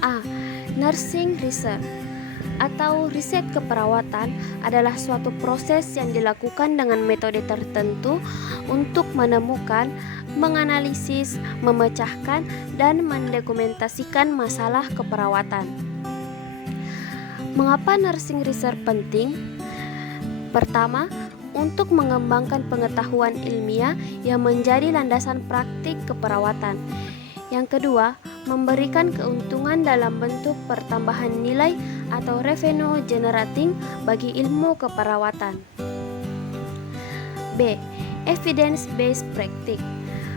A. Nursing research atau riset keperawatan adalah suatu proses yang dilakukan dengan metode tertentu untuk menemukan, menganalisis, memecahkan, dan mendokumentasikan masalah keperawatan. Mengapa nursing research penting? Pertama, untuk mengembangkan pengetahuan ilmiah yang menjadi landasan praktik keperawatan. Yang kedua, memberikan keuntungan dalam bentuk pertambahan nilai atau revenue generating bagi ilmu keperawatan. B. Evidence-based practice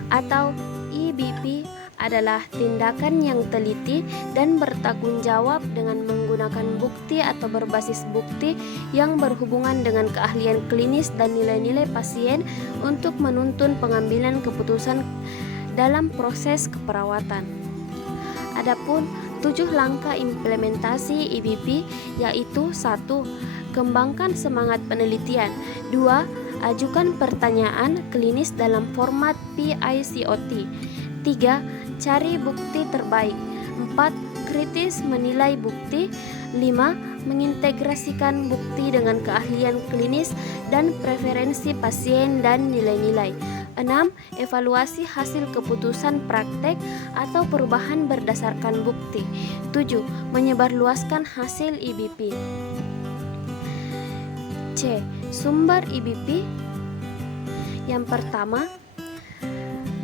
atau EBP adalah tindakan yang teliti dan bertanggung jawab dengan menggunakan bukti atau berbasis bukti yang berhubungan dengan keahlian klinis dan nilai-nilai pasien untuk menuntun pengambilan keputusan dalam proses keperawatan. Adapun 7 langkah implementasi EBP yaitu 1. Kembangkan semangat penelitian. 2. Ajukan pertanyaan klinis dalam format PICOT. 3. Cari bukti terbaik. 4. Kritis menilai bukti. 5. Mengintegrasikan bukti dengan keahlian klinis dan preferensi pasien dan nilai-nilai. 6. Evaluasi hasil keputusan praktek atau perubahan berdasarkan bukti. 7. Menyebarluaskan hasil EBP. C. Sumber EBP. Yang pertama,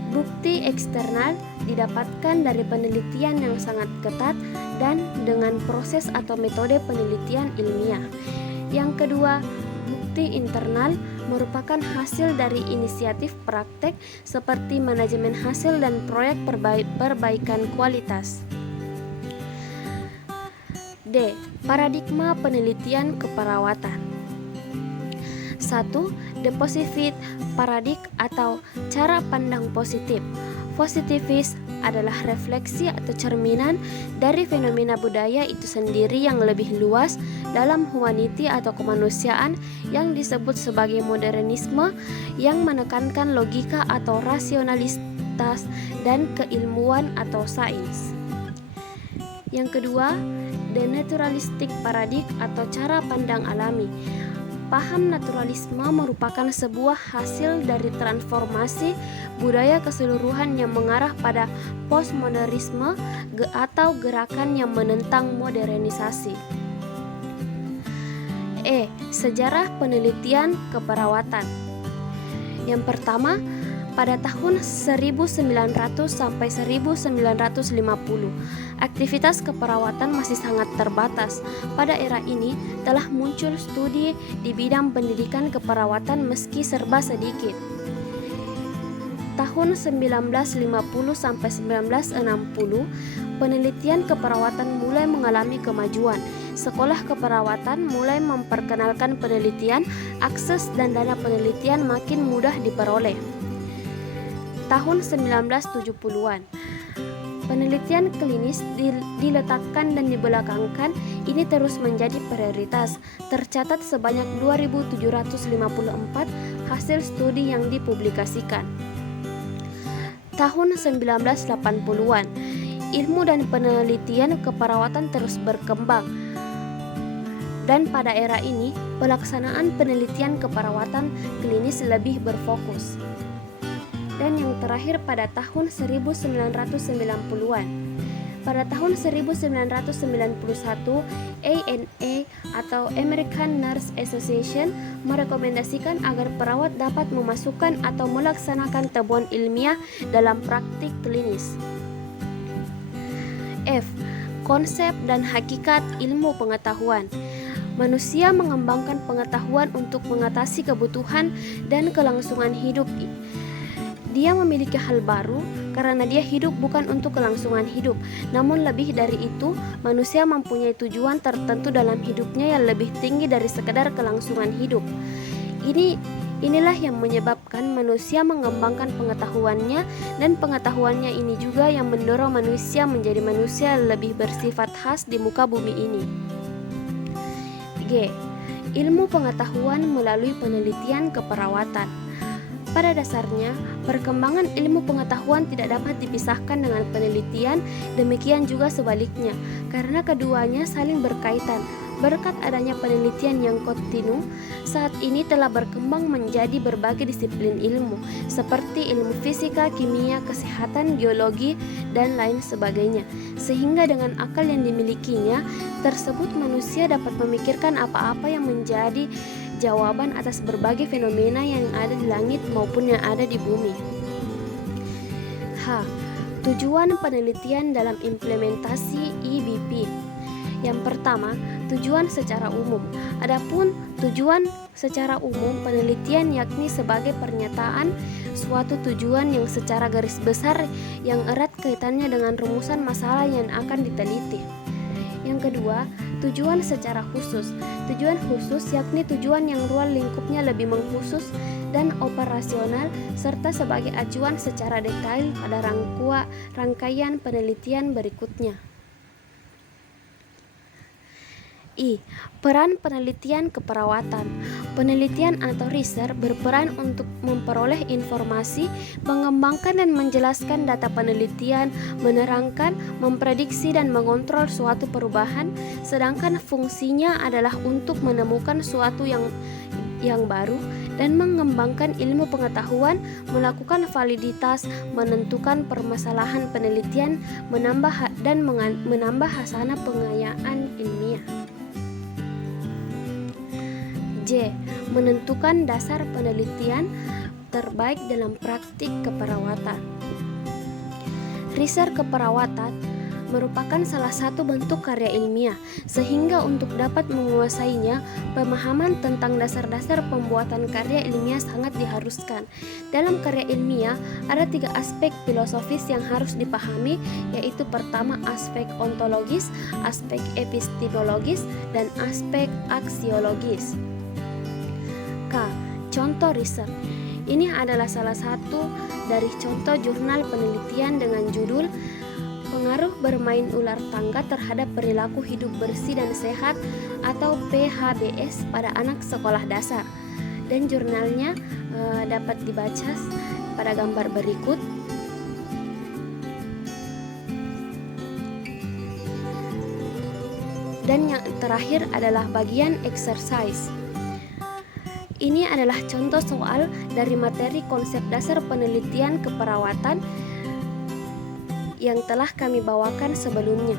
bukti eksternal didapatkan dari penelitian yang sangat ketat dan dengan proses atau metode penelitian ilmiah. Yang kedua, bukti internal merupakan hasil dari inisiatif praktek seperti manajemen hasil dan proyek perbaikan kualitas. D. Paradigma penelitian keperawatan. 1. The positive paradigm atau cara pandang positif. Positivis adalah refleksi atau cerminan dari fenomena budaya itu sendiri yang lebih luas dalam humanity atau kemanusiaan yang disebut sebagai modernisme yang menekankan logika atau rasionalitas dan keilmuan atau sains. Yang kedua, the naturalistic paradigm atau cara pandang alami. Paham naturalisme merupakan sebuah hasil dari transformasi budaya keseluruhan yang mengarah pada postmodernisme atau gerakan yang menentang modernisasi. E. Sejarah penelitian keperawatan. Yang pertama, pada tahun 1900 sampai 1950, aktivitas keperawatan masih sangat terbatas. Pada era ini telah muncul studi di bidang pendidikan keperawatan meski serba sedikit. Tahun 1950 sampai 1960, penelitian keperawatan mulai mengalami kemajuan. Sekolah keperawatan mulai memperkenalkan penelitian, akses dan dana penelitian makin mudah diperoleh. Tahun 1970-an, penelitian klinis diletakkan dan dibelakangkan. Ini terus menjadi prioritas. Tercatat sebanyak 2.754 hasil studi yang dipublikasikan. Tahun 1980-an, ilmu dan penelitian keperawatan terus berkembang. Dan pada era ini, pelaksanaan penelitian keperawatan klinis lebih berfokus. Dan yang terakhir pada tahun 1990-an. Pada tahun 1991, ANA atau American Nurse Association merekomendasikan agar perawat dapat memasukkan atau melaksanakan temuan ilmiah dalam praktik klinis. F. Konsep dan hakikat ilmu pengetahuan. Manusia mengembangkan pengetahuan untuk mengatasi kebutuhan dan kelangsungan hidup. Dia memiliki hal baru karena dia hidup bukan untuk kelangsungan hidup. Namun lebih dari itu, manusia mempunyai tujuan tertentu dalam hidupnya yang lebih tinggi dari sekedar kelangsungan hidup. Inilah yang menyebabkan manusia mengembangkan pengetahuannya, dan pengetahuannya ini juga yang mendorong manusia menjadi manusia lebih bersifat khas di muka bumi ini. G. Ilmu pengetahuan melalui penelitian keperawatan. Pada dasarnya, perkembangan ilmu pengetahuan tidak dapat dipisahkan dengan penelitian, demikian juga sebaliknya, karena keduanya saling berkaitan. Berkat adanya penelitian yang kontinu, saat ini telah berkembang menjadi berbagai disiplin ilmu, seperti ilmu fisika, kimia, kesehatan, geologi, dan lain sebagainya. Sehingga dengan akal yang dimilikinya tersebut, manusia dapat memikirkan apa-apa yang menjadi jawaban atas berbagai fenomena yang ada di langit maupun yang ada di bumi. Tujuan penelitian dalam implementasi EBP. Yang pertama, tujuan secara umum. Adapun tujuan secara umum penelitian yakni sebagai pernyataan suatu tujuan yang secara garis besar yang erat kaitannya dengan rumusan masalah yang akan diteliti. Yang kedua, tujuan secara khusus. Tujuan khusus yakni tujuan yang ruang lingkupnya lebih mengkhusus dan operasional serta sebagai acuan secara detail pada rangkaian penelitian berikutnya. Peran penelitian keperawatan. Penelitian atau riset berperan untuk memperoleh informasi, mengembangkan dan menjelaskan data penelitian, menerangkan, memprediksi dan mengontrol suatu perubahan, sedangkan fungsinya adalah untuk menemukan suatu yang baru dan mengembangkan ilmu pengetahuan, melakukan validitas, menentukan permasalahan penelitian, menambah hasanah pengayaan ilmiah. Menentukan dasar penelitian terbaik dalam praktik keperawatan. Riset keperawatan merupakan salah satu bentuk karya ilmiah, sehingga untuk dapat menguasainya, pemahaman tentang dasar-dasar pembuatan karya ilmiah sangat diharuskan. Dalam karya ilmiah, ada 3 aspek filosofis yang harus dipahami, yaitu pertama aspek ontologis, aspek epistemologis, dan aspek aksiologis. Contoh riset. Ini adalah salah satu dari contoh jurnal penelitian dengan judul Pengaruh Bermain Ular Tangga Terhadap Perilaku Hidup Bersih dan Sehat atau PHBS pada anak sekolah dasar. Dan jurnalnya dapat dibaca pada gambar berikut. Dan yang terakhir adalah bagian exercise. Ini adalah contoh soal dari materi konsep dasar penelitian keperawatan yang telah kami bawakan sebelumnya.